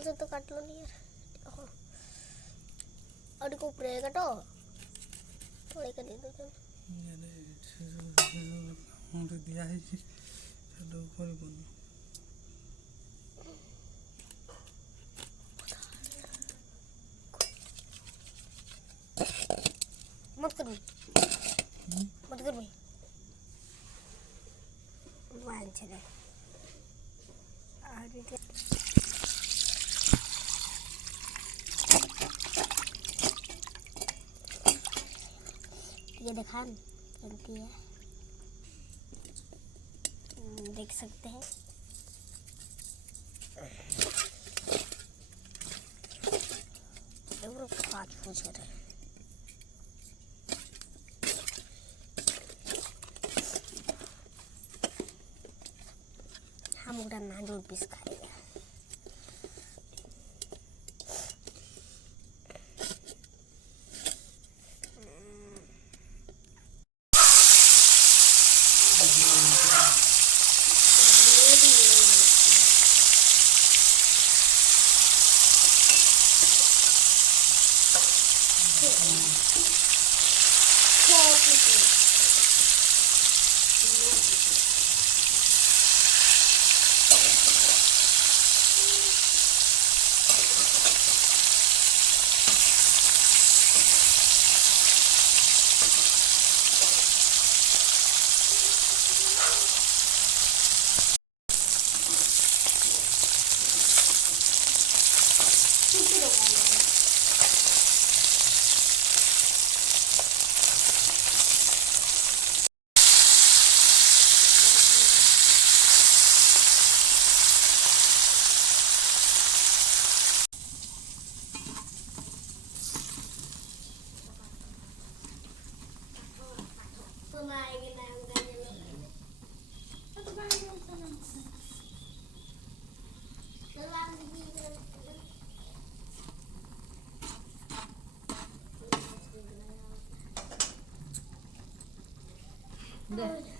रुमाल से तो काट लो नहीं यार। और को ऊपर काटो थोड़े का दे दो चलो मुझे दिया है जी चलो ऊपर बनो मत कर भाई वांचरे ये दिखा चलती है देख सकते हैं पाँच पूछ रहे हम उड़ा नाजूर पीस खाएंगे Udah.